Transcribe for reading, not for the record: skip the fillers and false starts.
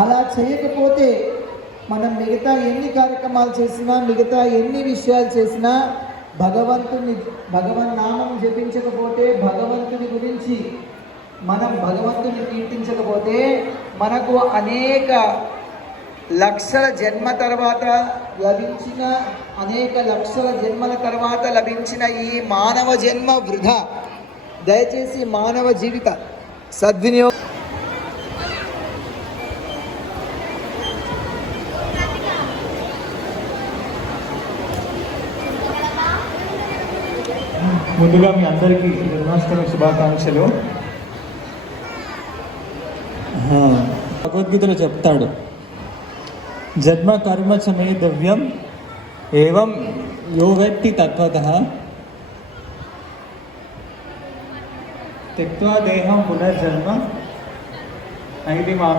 అలా చేయకపోతే మనం మిగతా ఎన్ని కార్యక్రమాలు చేసినా, మిగతా ఎన్ని విషయాలు చేసినా, భగవన్ నామం జపించకపోతే, భగవంతుని గురించి మనం భగవంతుని కీర్తించకపోతే, మనకు అనేక లక్షల జన్మ తర్వాత లభించిన, అనేక లక్షల జన్మల తర్వాత లభించిన ఈ మానవ జన్మ వృధా. దయచేసి మానవ జీవిత సద్వినియోగం. ముందుగా మీ అందరికీ జన్మాష్టమి శుభాకాంక్షలు. భగవద్గీతలో చెప్తాడు, జన్మ కర్మ చ మే ద్రవ్యం ఏవం యో వ్యక్తి తత్వతః త్యక్త్వా దేహం పునర్జన్మ నైతి మా